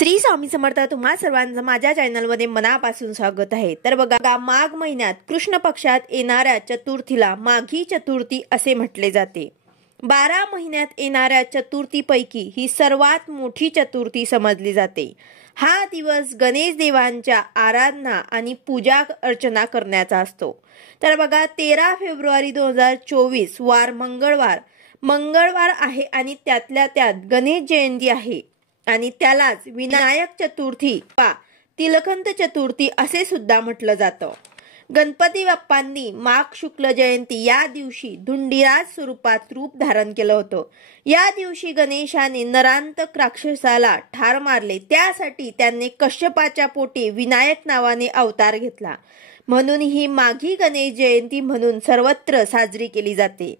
श्री स्वामी समर्थ तुम्हा सर्वांचं माझ्या चॅनलमध्ये मनापासून स्वागत आहे। तर बघा, माघ महिन्यात कृष्ण पक्षात येणाऱ्या चतुर्थीला माघी चतुर्थी असे म्हटले जाते। 12 महिन्यात येणाऱ्या चतुर्थीपैकी ही सर्वात मोठी चतुर्थी समजली जाते। हा दिवस गणेश देवांच्या आराधना आणि पूजा अर्चना करण्याचा असतो। तर बघा, 13 फेब्रुवारी 2024 वार मंगळवार आहे आणि त्यातल्या त्यात गणेश जयंती आहे आणि त्यालाच विनायक चतुर्थी वा तिलकंत चतुर्थी असे सुद्धा म्हटलं जातं। गणपती बाप्पांनी माघ शुक्ल जयंती या दिवशी धुंडीराज स्वरूपात रूप धारण केलं होतं। या दिवशी गणेशाने नरांतक राक्षसाला ठार मारले, त्यासाठी त्यांनी कश्यपाच्या पोटी विनायक नावाने अवतार घेतला, म्हणून ही माघी गणेश जयंती म्हणून सर्वत्र साजरी केली जाते।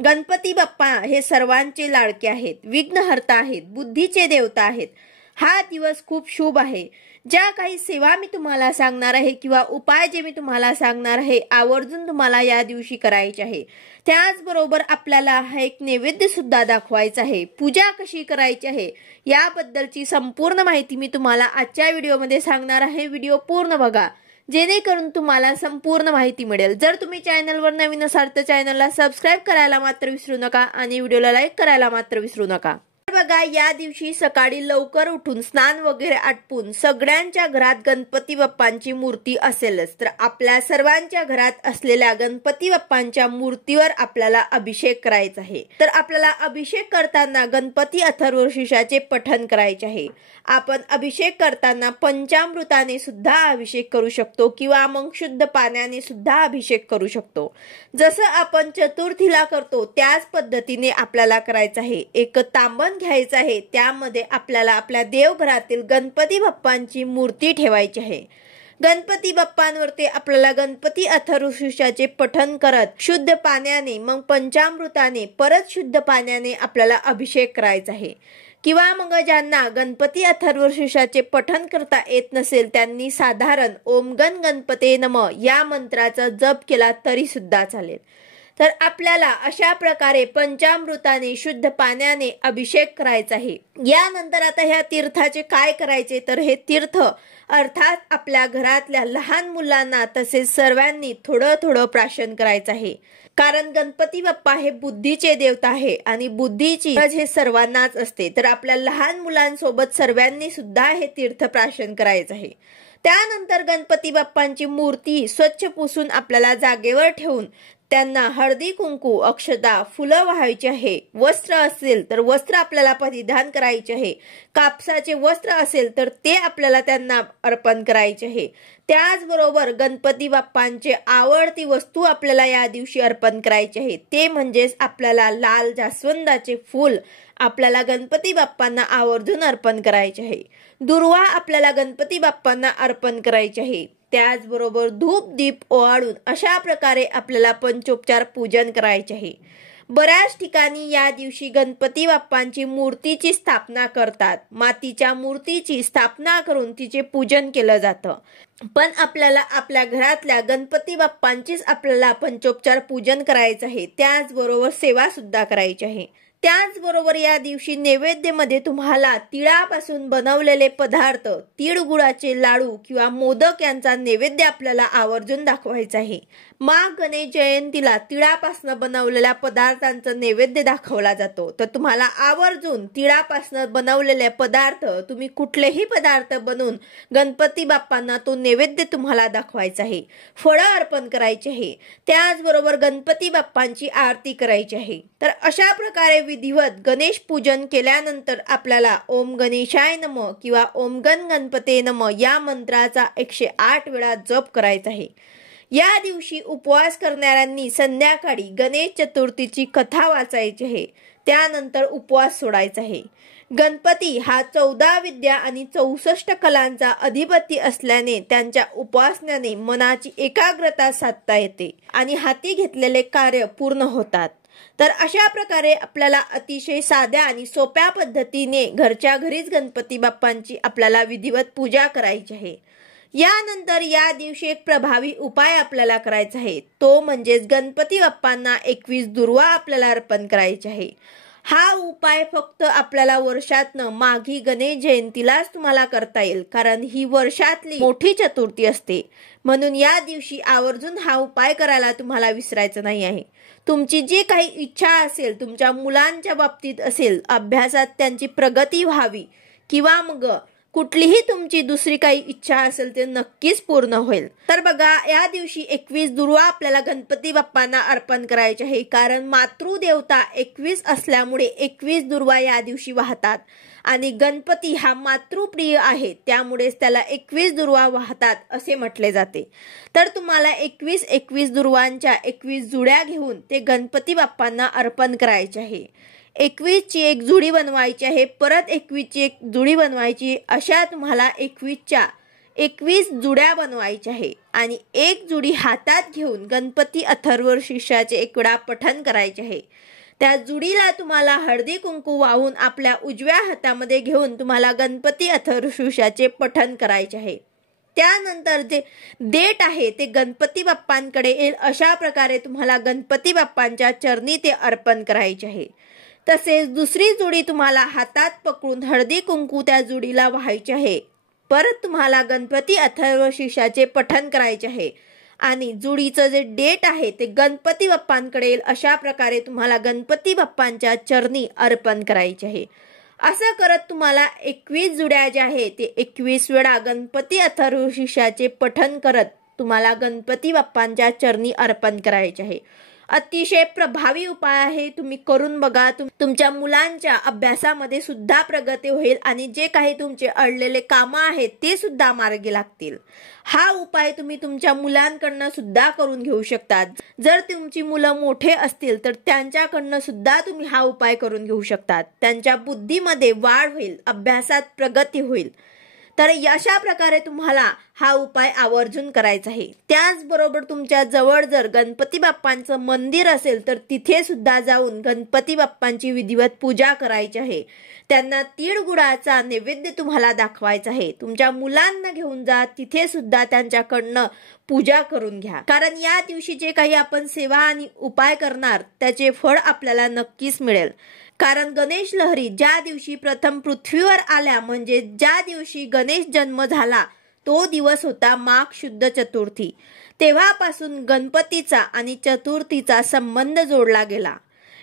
गणपती बाप्पा हे सर्वांचे लाडके आहेत, विघ्नहर्ता आहेत, बुद्धीचे देवता आहेत। हा दिवस खूप शुभ आहे। ज्या काही सेवा मी तुम्हाला सांगणार आहे किंवा उपाय जे मी तुम्हाला सांगणार आहे, आवर्जून तुम्हाला या दिवशी करायचे आहे। त्याचबरोबर आपल्याला हा एक नैवेद्य सुद्धा दाखवायचा आहे। पूजा कशी करायची आहे याबद्दलची संपूर्ण माहिती मी तुम्हाला आजच्या व्हिडिओमध्ये सांगणार आहे। व्हिडिओ पूर्ण बघा, जेणेकरून तुम्हाला संपूर्ण माहिती मिळेल। जर तुम्ही चॅनलवर नवीन असाल तर चॅनलला सबस्क्राइब करायला मात्र विसरू नका आणि व्हिडिओला लाईक करायला मात्र विसरू नका। बघा, या दिवशी सकाळी लवकर उठून स्नान वगैरे आटपून सगळ्यांच्या घरात गणपती बाप्पांची मूर्ती असेलच, तर आपल्या सर्वांच्या घरात असलेल्या गणपती बाप्पांच्या मूर्तीवर आपल्याला अभिषेक करायचा आहे। तर आपल्याला अभिषेक करताना गणपती अथर्वशीर्षाचे पठण करायचे आहे। आपण अभिषेक करताना पंचामृताने सुद्धा अभिषेक करू शकतो किंवा मग शुद्ध पाण्याने सुद्धा अभिषेक करू शकतो। जसं आपण चतुर्थीला करतो त्याच पद्धतीने आपल्याला करायचं आहे। एक तांबण घ्यायचं आहे, त्यामध्ये आपल्याला आपल्या देवघरातील गणपती बाप्पांची मूर्ती ठेवायची आहे। गणपती बाप्पांवरती आपल्याला गणपती अथर्वशीर्षाचे पठण करत शुद्ध पाण्याने मग पंचामृताने परत शुद्ध पाण्याने आपल्याला अभिषेक करायचा आहे। किंवा मग ज्यांना गणपती अथर्वशीर्षाचे पठण करता येत नसेल त्यांनी साधारण ओम गण गणपते नमः या मंत्राचा जप केला तरी सुद्धा चालेल। तर आपल्याला अशा प्रकारे पंचामृताने शुद्ध पाण्याने अभिषेक करायचा आहे। यानंतर आता ह्या तीर्थाचे काय करायचे, तर हे तीर्थ अर्थात आपल्या घरातल्या लहान मुलांना तसेच सर्वांनी थोडं थोडं प्राशन करायचं आहे। कारण गणपती बाप्पा हे बुद्धीचे देवता आहे आणि बुद्धीची गरज हे सर्वांनाच असते। तर आपल्या लहान मुलांसोबत सर्वांनी सुद्धा हे तीर्थ प्राशन करायचं आहे। त्यानंतर गणपती बाप्पांची मूर्ती स्वच्छ पुसून आपल्याला जागेवर ठेवून त्यांना हळदी कुंकू अक्षता फुलं वाहायची आहे। वस्त्र असेल तर वस्त्र आपल्याला परिधान करायचे आहे। कापसाचे वस्त्र असेल तर ते आपल्याला त्यांना अर्पण करायचे आहे। त्याचबरोबर गणपती बाप्पांचे आवडती वस्तू आपल्याला या दिवशी अर्पण करायची आहे, ते म्हणजेच आपल्याला लाल जास्वंदाचे फूल आपल्याला गणपती बाप्पांना आवर्जून अर्पण करायचे आहे। दुर्वा आपल्याला गणपती बाप्पांना अर्पण करायचे आहे। त्याचबरोबर धूप दीप ओवाळून अशा प्रकारे आपल्याला पंचोपचार पूजन करायचे आहे। बऱ्याच ठिकाणी या दिवशी गणपती बाप्पांची मूर्तीची स्थापना करतात, मातीच्या मूर्तीची स्थापना करून तिचे पूजन केलं जातं। पण आपल्याला आपल्या घरातल्या गणपती बाप्पांचीच आपल्याला पंचोपचार पूजन करायचं आहे, त्याचबरोबर सेवा सुद्धा करायची आहे। त्याचबरोबर या दिवशी नैवेद्यामध्ये तुम्हाला तिळापासून बनवलेले पदार्थ, तीळ गुळाचे लाडू किंवा मोदक यांचा नैवेद्य आपल्याला आवर्जून दाखवायचा आहे। माघ गणेश जयंतीला तिळापासून बनवलेल्या पदार्थांचा नैवेद्य दाखवला जातो। तर तुम्हाला आवर्जून तिळापासून बनवलेले पदार्थ, तुम्ही कुठलेही पदार्थ बनवून गणपती बाप्पांना तो नैवेद्य तुम्हाला दाखवायचा आहे। फळं अर्पण करायचे आहे, त्याचबरोबर गणपती बाप्पांची आरती करायची आहे। तर अशा प्रकारे विधिवत गणेश पूजन केल्यानंतर आपल्याला ओम गणेशाय नमः किंवा ओम गण गणपते नमः या मंत्राचा 108 वेळा जप करायचा आहे। या दिवशी उपवास करणाऱ्यांनी संध्याकाळी गणेश चतुर्थीची कथा वाचायची आहे, त्यानंतर उपवास सोडायचा आहे। गणपती हा 14 विद्या आणि 64 कलांचा अधिपती असल्याने त्यांच्या उपासनेने मनाची एकाग्रता साधता येते आणि हाती घेतलेले कार्य पूर्ण होतात। तर अशा प्रकारे आपल्याला अतिशय साध्या आणि सोप्या पद्धतीने घरच्या घरीच गणपती बाप्पांची आपल्याला विधिवत पूजा करायची आहे। यानंतर या दिवशी एक प्रभावी उपाय आपल्याला करायचा आहे, तो म्हणजे गणपती बाप्पांना 21 दुर्वा आपल्याला अर्पण करायचे आहे। हा उपाय फक्त आपल्याला वर्षातनं माघी गणेश जयंतीलाच तुम्हाला करता येईल, कारण ही वर्षातली मोठी चतुर्थी असते. म्हणून या दिवशी आवर्जून हा उपाय करायला तुम्हाला विसरायचं नाही आहे. तुमची जी काही इच्छा असेल, तुमच्या मुलांच्या बाबतीत असेल, अभ्यासात त्यांची प्रगती व्हावी किंवा मग कुठलीही तुमची दुसरी काही इच्छा असेल ते नक्कीच पूर्ण होईल. तर बघा, या दिवशी 21 दुर्वा आपल्याला गणपती बाप्पांना अर्पण करायचे आहे, कारण मातृदेवता 21 असल्यामुळे 21 दुर्वा या दिवशी वाहतात आणि गणपती हा मातृप्रिय आहे, त्यामुळेच त्याला 21 दुर्वा वाहतात असे म्हटले जाते. तर तुम्हाला 21 दुर्वांच्या 21 जुड्या घेऊन ते गणपती बाप्पांना अर्पण करायचे आहे. 21 ची एक जुडी बनवायची आहे, परत 21 ची एक जुडी बनवायची, अशा तुम्हाला 21च्या 21 जुड्या बनवायच्या आहे. आणि एक जुडी हातात घेऊन गणपती अथर्व शीर्षाचे एक वेळा पठण करायचे आहे. त्या जुडीला तुम्हाला हळदी कुंकू वाहून आपल्या उजव्या हातामध्ये घेऊन तुम्हाला गणपती अथर्व शीर्षाचे पठण करायचे आहे. त्यानंतर जे देठ आहे ते गणपती बाप्पांकडे येईल, अशा प्रकारे तुम्हाला गणपती बाप्पांच्या चरणी ते अर्पण करायचे आहे. तसेच दुसरी जुडी तुम्हाला हातात पकडून हळदी कुंकू त्या जुडीला व्हायचे आहे. परत तुम्हाला गणपती अथर्व शीर्षाचे पठण करायचे आहे आणि जुडीचं जे डेट आहे ते गणपती बाप्पांकडे येईल, अशा प्रकारे तुम्हाला गणपती बाप्पांच्या चरणी अर्पण करायचे आहे. असं करत तुम्हाला 21 जुड्या ज्या आहे ते 21 वेळा गणपती अथर्व शीर्षाचे पठण करत तुम्हाला गणपती बाप्पांच्या चरणी अर्पण करायचे आहे. अतिशय प्रभावी उपाय आहे, तुम्ही करून बघा. तुमच्या मुलांच्या अभ्यासामध्ये सुद्धा प्रगती होईल आणि जे काही तुमचे अडलेले कामं आहेत ते सुद्धा मार्गी लागतील. हा उपाय तुम्ही तुमच्या मुलांकडनं सुद्धा करून घेऊ शकता. जर तुमची मुलं मोठे असतील तर त्यांच्याकडनं सुद्धा तुम्ही हा उपाय करून घेऊ शकता. त्यांच्या बुद्धीमध्ये वाढ होईल, अभ्यासात प्रगती होईल. तर अशा प्रकारे तुम्हाला हा उपाय आवर्जून करायचा आहे. त्याचबरोबर तुमच्या जवळ जर गणपती बाप्पांचं मंदिर असेल तर तिथे सुद्धा जाऊन गणपती बाप्पांची विधिवत पूजा करायची आहे. त्यांना तीळ गुळाचा नैवेद्य तुम्हाला दाखवायचा आहे. तुमच्या मुलांना घेऊन जा, तिथे सुद्धा त्यांच्याकडनं पूजा करून घ्या, कारण या दिवशी जे काही आपण सेवा आणि उपाय करणार त्याचे फळ आपल्याला नक्कीच मिळेल. कारण गणेश लहरी ज्या दिवशी प्रथम पृथ्वीवर आल्या, म्हणजे ज्या दिवशी गणेश जन्म झाला तो दिवस होता माघ शुद्ध चतुर्थी. तेव्हापासून गणपतीचा आणि चतुर्थीचा संबंध जोडला गेला.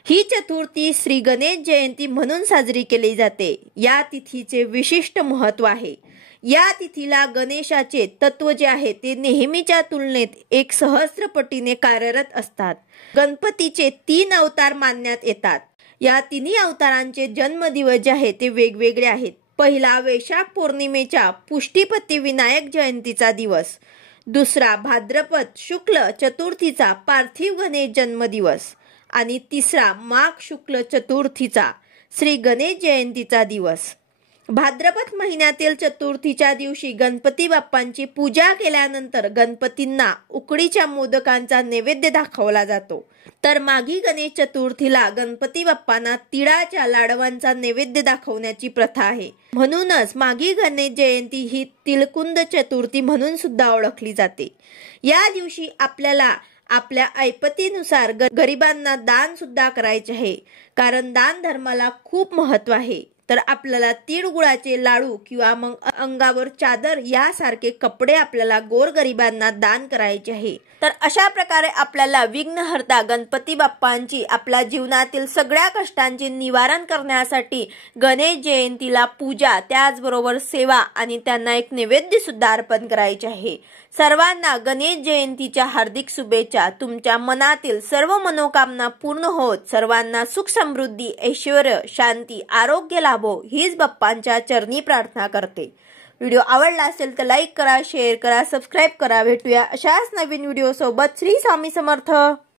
ही चतुर्थी श्री गणेश जयंती म्हणून साजरी केली जाते. या तिथीचे विशिष्ट महत्व आहे. या तिथीला गणेशाचे तत्व जे आहे ते नेहमीच्या तुलनेत 1 सहस्त्रपटीने कार्यरत असतात. गणपतीचे 3 अवतार मानण्यात येतात. या तिन्ही अवतारांचे जन्मदिवस जे आहे ते वेगवेगळे आहेत. पहिला वैशाख पौर्णिमेच्या पुष्टीपती विनायक जयंतीचा दिवस, दुसरा भाद्रपद शुक्ल चतुर्थीचा पार्थिव गणेश जन्मदिवस आणि तिसरा माघ शुक्ल चतुर्थीचा श्री गणेश जयंतीचा दिवस. भाद्रपद महिन्यातील चतुर्थीच्या दिवशी गणपती बाप्पांची पूजा केल्यानंतर गणपतींना उकडीच्या मोदकांचा नैवेद्य दाखवला जातो. तर माघी गणेश चतुर्थीला गणपती बाप्पांना तिळाच्या लाडवांचा नैवेद्य दाखवण्याची प्रथा आहे. म्हणूनच माघी गणेश जयंती ही तिळकुंद चतुर्थी म्हणून सुद्धा ओळखली जाते. या दिवशी आपल्याला आपल्या ऐपतीनुसार गरिबांना दान सुद्धा करायचे आहे, कारण दान धर्माला खूप महत्व आहे. तर आपल्याला तीळ गुळाचे लाडू किंवा मग अंगावर चादर यासारखे कपडे आपल्याला गोरगरिबांना दान करायचे आहे. तर अशा प्रकारे आपल्याला विघ्नहर्ता गणपती बाप्पांची आपल्या जीवनातील सगळ्या कष्टांचे निवारण करण्यासाठी गणेश जयंतीला पूजा, त्याचबरोबर सेवा आणि त्यांना एक नैवेद्य सुद्धा अर्पण करायचे आहे. सर्वांना गणेश जयंतीच्या हार्दिक शुभेच्छा. तुमच्या मनातील सर्व मनोकामना पूर्ण होत सर्वांना सुख समृद्धी, ऐश्वर्य, शांती, आरोग्य लाभो हीच बाप्पांच्या चरणी प्रार्थना करते. व्हिडिओ आवडला असेल तर लाईक करा, शेअर करा, सबस्क्राईब करा. भेटूया अशाच नवीन व्हिडिओ सोबत. श्री स्वामी समर्थ.